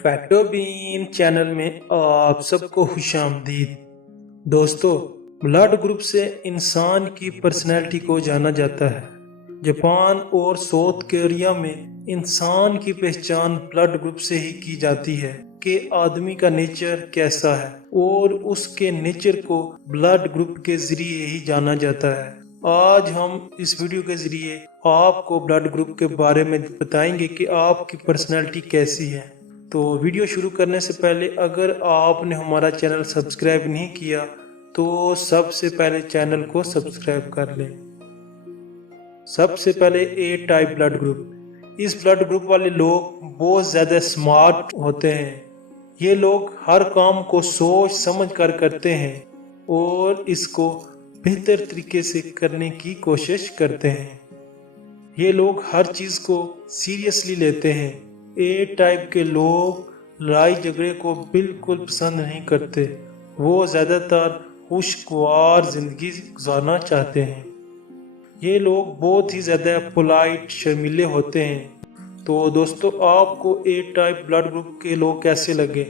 Facto been channel में आप सबको खुश आमदीद। दोस्तों, ब्लड ग्रुप से इंसान की पर्सनैलिटी को जाना जाता है। जापान और साउथ कोरिया में इंसान की पहचान ब्लड ग्रुप से ही की जाती है कि आदमी का नेचर कैसा है, और उसके नेचर को ब्लड ग्रुप के जरिए ही जाना जाता है। आज हम इस वीडियो के जरिए आपको ब्लड ग्रुप के बारे में बताएंगे कि आपकी पर्सनैलिटी कैसी है। तो वीडियो शुरू करने से पहले अगर आपने हमारा चैनल सब्सक्राइब नहीं किया तो सबसे पहले चैनल को सब्सक्राइब कर लें। सबसे पहले ए टाइप ब्लड ग्रुप। इस ब्लड ग्रुप वाले लोग बहुत ज़्यादा स्मार्ट होते हैं। ये लोग हर काम को सोच समझ कर करते हैं और इसको बेहतर तरीके से करने की कोशिश करते हैं। ये लोग हर चीज़ को सीरियसली लेते हैं। ए टाइप के लोग लड़ाई झगड़े को बिल्कुल पसंद नहीं करते। वो ज़्यादातर खुशगवार ज़िंदगी गुजारना चाहते हैं। ये लोग बहुत ही ज़्यादा पोलाइट शर्मीले होते हैं। तो दोस्तों, आपको ए टाइप ब्लड ग्रुप के लोग कैसे लगे?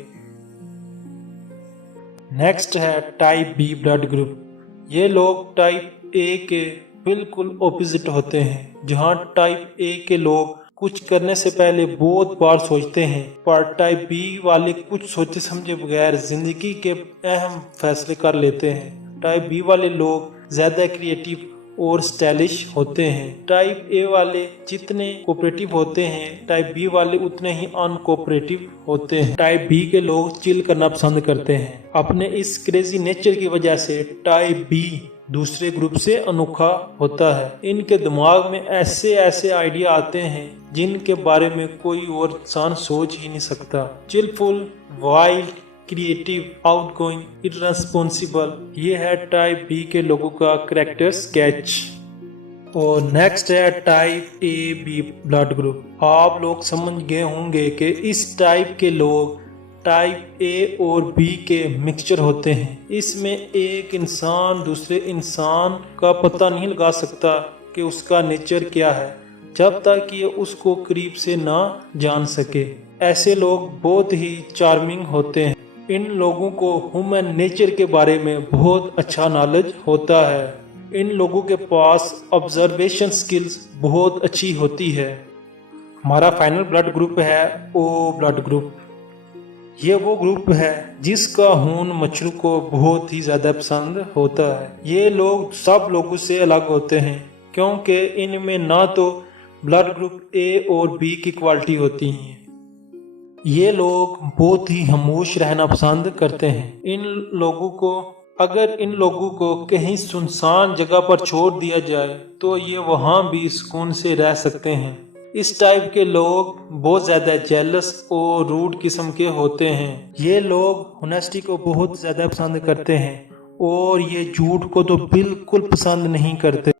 नेक्स्ट है टाइप बी ब्लड ग्रुप। ये लोग टाइप ए के बिल्कुल ऑपोजिट होते हैं। जहां टाइप ए के लोग कुछ करने से पहले बहुत बार सोचते हैं, पर टाइप बी वाले कुछ सोचे समझे बगैर जिंदगी के अहम फैसले कर लेते हैं। टाइप बी वाले लोग ज्यादा क्रिएटिव और स्टाइलिश होते हैं। टाइप ए वाले जितने कोऑपरेटिव होते हैं, टाइप बी वाले उतने ही अनकोऑपरेटिव होते हैं। टाइप बी के लोग चिल करना पसंद करते हैं। अपने इस क्रेजी नेचर की वजह से टाइप बी दूसरे ग्रुप से अनोखा होता है। इनके दिमाग में ऐसे ऐसे आइडिया आते हैं जिनके बारे में कोई और इंसान सोच ही नहीं सकता। Cheerful, wild, creative, outgoing, irresponsible, ये है टाइप बी के लोगों का कैरेक्टर स्केच। और नेक्स्ट है type A B blood group. आप लोग समझ गए होंगे कि इस टाइप के लोग टाइप ए और बी के मिक्सचर होते हैं। इसमें एक इंसान दूसरे इंसान का पता नहीं लगा सकता कि उसका नेचर क्या है जब तक ये उसको करीब से ना जान सके। ऐसे लोग बहुत ही चार्मिंग होते हैं। इन लोगों को ह्यूमन नेचर के बारे में बहुत अच्छा नॉलेज होता है। इन लोगों के पास ऑब्जर्वेशन स्किल्स बहुत अच्छी होती है। हमारा फाइनल ब्लड ग्रुप है ओ ब्लड ग्रुप। ये वो ग्रुप है जिसका खून मच्छरों को बहुत ही ज़्यादा पसंद होता है। ये लोग सब लोगों से अलग होते हैं क्योंकि इनमें ना तो ब्लड ग्रुप ए और बी की क्वालिटी होती है। ये लोग बहुत ही खामोश रहना पसंद करते हैं। अगर इन लोगों को कहीं सुनसान जगह पर छोड़ दिया जाए तो ये वहाँ भी सुकून से रह सकते हैं। इस टाइप के लोग बहुत ज़्यादा जेलस और रूड किस्म के होते हैं। ये लोग ऑनेस्टी को बहुत ज़्यादा पसंद करते हैं और ये झूठ को तो बिल्कुल पसंद नहीं करते।